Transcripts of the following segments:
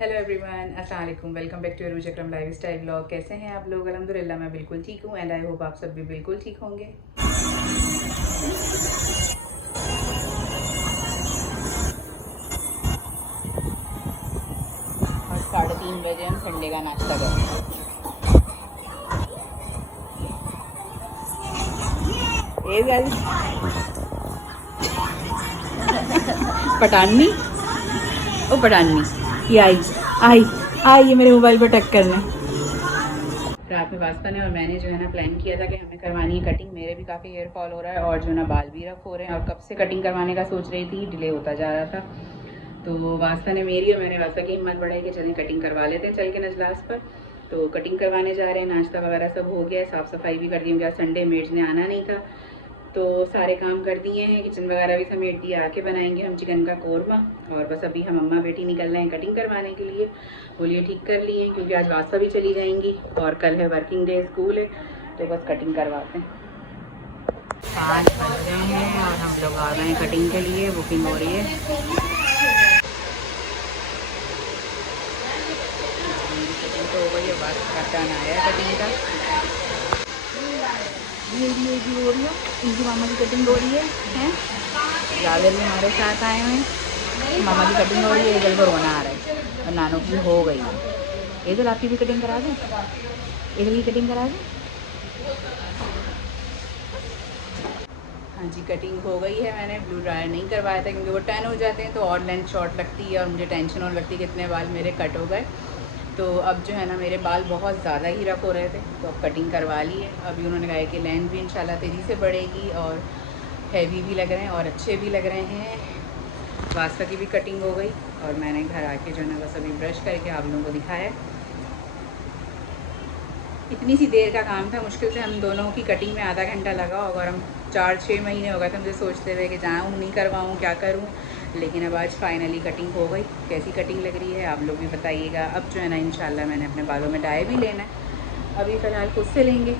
Hello everyone, अस्सलाम वालेकुम। Welcome back to Arooj Akram lifestyle blog. कैसे हैं आप लोग? अल्हम्दुलिल्लाह मैं बिल्कुल ठीक हूँ एंड आई होप आप सब भी बिल्कुल ठीक होंगे। और 3:30 बजे हम संडे का नाश्ता करेंगे। पटानी ओ पटानी ये आई आई आई ये मेरे मोबाइल पर टक करने। रात में वास्ता ने और मैंने जो है ना प्लान किया था कि हमें करवानी है कटिंग। मेरे भी काफ़ी हेयर फॉल हो रहा है और जो ना बाल भी रफ हो रहे हैं और कब से कटिंग करवाने का सोच रही थी, डिले होता जा रहा था। तो वास्ता ने मेरी और मैंने वास्ता की हिम्मत बढ़ाई कि चलें कटिंग करवा लेते हैं चल के नजलास पर। तो कटिंग करवाने जा रहे हैं, नाश्ता वगैरह सब हो गया है, साफ़ सफाई भी कर दी क्योंकि संडे मेड्स ने आना नहीं था। तो सारे काम कर दिए हैं, किचन वगैरह भी समेट दिया। आके बनाएंगे हम चिकन का कोरमा और बस अभी हम अम्मा बेटी निकल रहे हैं कटिंग करवाने के लिए। बोलिए ठीक कर लिए हैं क्योंकि आज वास्ता भी चली जाएंगी और कल है वर्किंग डे, स्कूल है, तो बस कटिंग करवाते हैं। 5 बज रहे हैं और हम लोग आ गए हैं कटिंग के लिए। बुकिंग हो रही है। कटिंग तो हो गई है, बस टर्न आया है कटिंग का। ये भी हो रही है, इनकी मामा की कटिंग हो रही है। जावेद भी हमारे साथ आए हुए हैं, मामा की कटिंग हो रही है, इधर को रोना आ रहा है और नानों की हो गई है। इधर आपकी भी कटिंग करा दें, इधर की कटिंग करा दें। हाँ जी, कटिंग हो गई है। मैंने ब्लू ड्रायर नहीं करवाया था क्योंकि वो टैन हो जाते हैं तो और लेंथ शॉर्ट लगती है और मुझे टेंशन और लगती है कि इतने बाल मेरे कट हो गए। तो अब जो है ना मेरे बाल बहुत ज़्यादा ही रफ हो रहे थे तो अब कटिंग करवा ली है। अभी उन्होंने कहा है कि लेंथ भी इंशाल्लाह तेज़ी से बढ़ेगी और हैवी भी लग रहे हैं और अच्छे भी लग रहे हैं। वास्ता की भी कटिंग हो गई और मैंने घर आके जो है ना बस अभी ब्रश करके आप लोगों को दिखाया। इतनी सी देर का काम था, मुश्किल से हम दोनों की कटिंग में आधा घंटा लगा और हम 4-6 महीने हो गए थे मुझे सोचते हुए कि जाऊँ नहीं करवाऊँ क्या करूँ, लेकिन अब आज फाइनली कटिंग हो गई। कैसी कटिंग लग रही है आप लोग भी बताइएगा। अब जो है ना इंशाल्लाह मैंने अपने बालों में डाई भी लेना है, अभी फ़िलहाल खुद से लेंगे,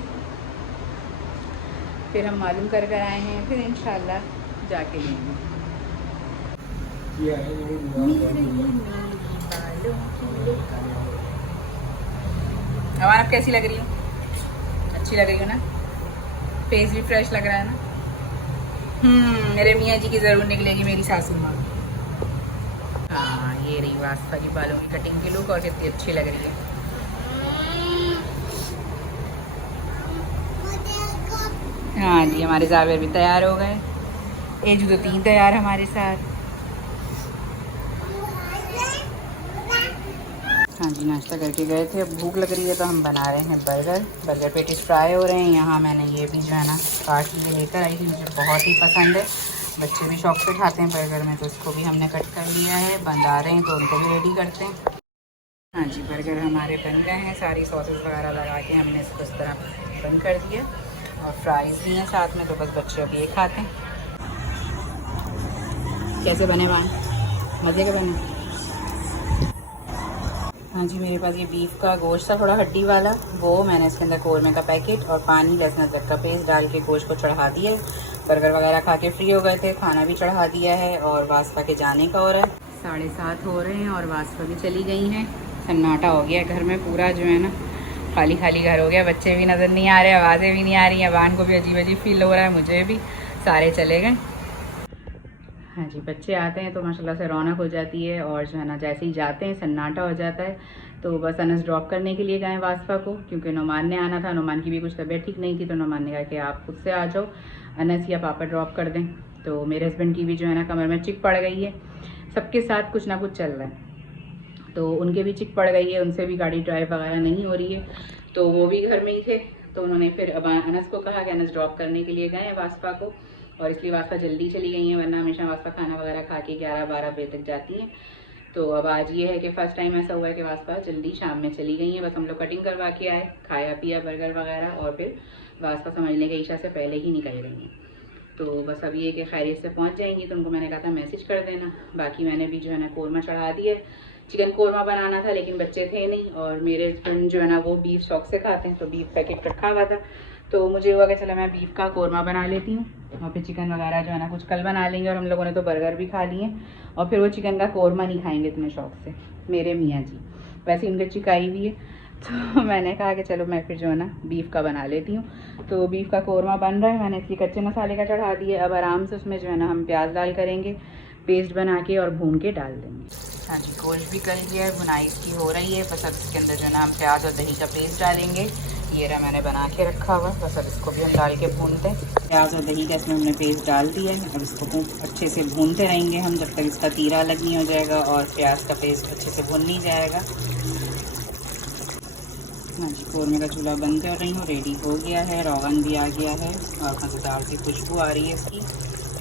फिर हम मालूम कर आए हैं, फिर इंशाल्लाह जाके लेंगे। हमारा आप कैसी लग रही हो? अच्छी लग रही हो ना? फेस भी फ्रेश लग रहा है ना? मेरे मियाँ जी की ज़रूर निकलेगी मेरी सासू माँ। हाँ, ये रही वास्ता की बालों की कटिंग की लुक और कितनी अच्छी लग रही है। हाँ जी, हमारे जावेर भी तैयार हो गए। एजू तो 3 तैयार हमारे साथ। हाँ जी, नाश्ता करके गए थे, अब भूख लग रही है तो हम बना रहे हैं बर्गर पेटीज फ्राई हो रहे हैं। यहाँ मैंने ये भी जो है ना काट लिए लेकर आई थी, मुझे बहुत ही पसंद है, बच्चे भी शौक से खाते हैं बर्गर में, तो इसको भी हमने कट कर लिया है। बन आ रहे हैं तो उनको भी रेडी करते हैं। हाँ जी, बर्गर हमारे बन गए हैं, सारी सॉसेस वगैरह लगा के हमने इसको इस तरह बंद कर दिया और फ्राइज़ भी हैं साथ में, तो बस बच्चे अब ये खाते हैं। कैसे बने वान? मज़े के बने? हाँ जी, मेरे पास ये बीफ का गोश्त था थोड़ा हड्डी वाला, वो मैंने इसके अंदर कौरमे का पैकेट और पानी लहसुन अदरक का पेस्ट डाल के गोश्त को चढ़ा दिया। बर्गर वगैरह खा के फ्री हो गए थे, खाना भी चढ़ा दिया है और वास्ता के जाने का हो रहा है। 7:30 हो रहे हैं और वास्ता भी चली गई हैं। सन्नाटा हो गया घर में पूरा, जो है ना खाली खाली घर हो गया। बच्चे भी नज़र नहीं आ रहे, आवाज़ें भी नहीं आ रही हैं, वान को भी अजीब अजीब फील हो रहा है, मुझे भी। सारे चले गए। हाँ जी, बच्चे आते हैं तो माशाल्लाह से रौनक हो जाती है और जो है ना जैसे ही जाते हैं सन्नाटा हो जाता है। तो बस अनस ड्रॉप करने के लिए गए वास्फा को क्योंकि नुमान ने आना था। नुमान की भी कुछ तबीयत ठीक नहीं थी तो नुमान ने कहा कि आप खुद से आ जाओ, अनस या पापा ड्रॉप कर दें। तो मेरे हस्बैंड की भी जो है ना कमर में चिक पड़ गई है। सबके साथ कुछ ना कुछ चल रहा है, तो उनके भी चिक पड़ गई है, उनसे भी गाड़ी ड्राइव वगैरह नहीं हो रही है, तो वो भी घर में ही थे। तो उन्होंने फिर अब अनस को कहा कि अनस ड्रॉप करने के लिए गए हैं वास्फा को, और इसलिए वास्ता जल्दी चली गई हैं, वरना हमेशा वास्ता खाना वगैरह खा के 11-12 बजे तक जाती हैं। तो अब आज ये है कि फ़र्स्ट टाइम ऐसा हुआ है कि वास्ता जल्दी शाम में चली गई हैं। बस हम लोग कटिंग करवा के आए, खाया पिया बर्गर वगैरह और फिर वास्ता समझने के ईशा से पहले ही निकल गई हैं। तो बस अब ये कि खैरियत से पहुंच जाएंगी तो उनको मैंने कहा था मैसेज कर देना। बाकी मैंने भी जो है ना कोरमा चढ़ा दिया। चिकन कोरमा बनाना था लेकिन बच्चे थे नहीं और मेरे हस्बैंड जो है ना वो बीफ शौक से खाते हैं, तो बीफ पैकेट रखा हुआ था, तो मुझे हुआ कि चलो मैं बीफ का कोरमा बना लेती हूँ और फिर चिकन वगैरह जो है ना कुछ कल बना लेंगे। और हम लोगों ने तो बर्गर भी खा लिए और फिर वो चिकन का कोरमा नहीं खाएंगे इतने शौक से। मेरे मियाँ जी। वैसे इनकी चिकाई हुई है, तो मैंने कहा कि चलो मैं फिर जो है ना बीफ का बना लेती हूँ। तो बीफ का कौरमा बन रहा है, मैंने इसलिए कच्चे मसाले का चढ़ा दिया। अब आराम से उसमें जो है ना हम प्याज डाल करेंगे, पेस्ट बना के और भून के डाल देंगे। हाँ जी, गोश्त भी कर लिया है, भुनाई इसकी हो रही है। बस अब इसके अंदर जो है ना हम प्याज और दही का पेस्ट डालेंगे। ये रहा मैंने बना के रखा हुआ, बस अब इसको भी हम डाल के भूनते हैं। प्याज और दही का इसमें हमने पेस्ट डाल दिया है। अब इसको अच्छे से भूनते रहेंगे हम जब तक इसका तीरा अलग नहीं हो जाएगा और प्याज का पेस्ट अच्छे से भून नहीं जाएगा। हाँ जी, कौरमे का चूल्हा बंद कर रही हूँ, रेडी हो गया है, रोगन भी आ गया है और मज़ेदार सी खुशबू आ रही है इसकी।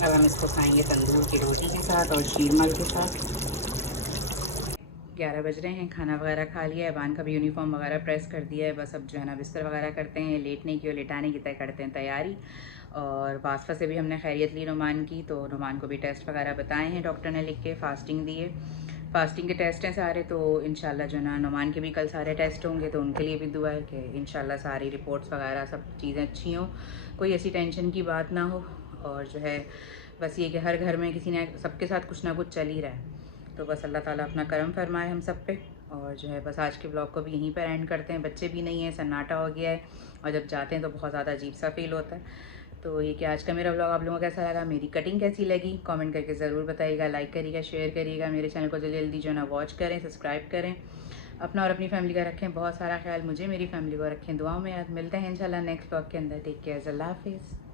अब हम इसको खाएंगे तंदूर की रोटी के साथ और शीरमल के साथ। 11 बज रहे हैं, खाना वगैरह खा लिया है, बान का भी यूनिफॉर्म वगैरह प्रेस कर दिया है। बस अब जो है ना बिस्तर वगैरह करते हैं, लेटने की और लेटाने की तय करते हैं तैयारी। और बासफा से भी हमने खैरियत ली नुमान की, तो नुमान को भी टेस्ट वगैरह बताए हैं डॉक्टर ने लिख के, फास्टिंग दी है। फास्टिंग के टेस्ट हैं सारे, तो इंशाल्लाह जो ना नुमान के भी कल सारे टेस्ट होंगे, तो उनके लिए भी दुआ है कि इंशाल्लाह सारी रिपोर्ट्स वगैरह सब चीज़ें अच्छी हों, कोई ऐसी टेंशन की बात ना हो। और जो है बस ये कि हर घर में किसी ने सबके साथ कुछ ना कुछ चल ही रहा है, तो बस अल्लाह ताला अपना करम फरमाए हम सब पे। और जो है बस आज के ब्लॉग को भी यहीं पर एंड करते हैं। बच्चे भी नहीं हैं, सन्नाटा हो गया है और जब जाते हैं तो बहुत ज़्यादा अजीब सा फील होता है। तो ये कि आज का मेरा ब्लॉग आप लोगों को कैसा लगा, मेरी कटिंग कैसी लगी, कमेंट करके ज़रूर बताइएगा, लाइक करिएगा, शेयर करिएगा, मेरे चैनल को जल्दी जल्दी जो ना वॉच करें, सब्सक्राइब करें। अपना और अपनी फैमिली का रखें बहुत सारा ख्याल, मुझे मेरी फैमिली को रखें दुआओं में याद। मिलते हैं इंशाल्लाह नेक्स्ट ब्लॉग के अंदर। टेक केयर, अल्लाह हाफिज़।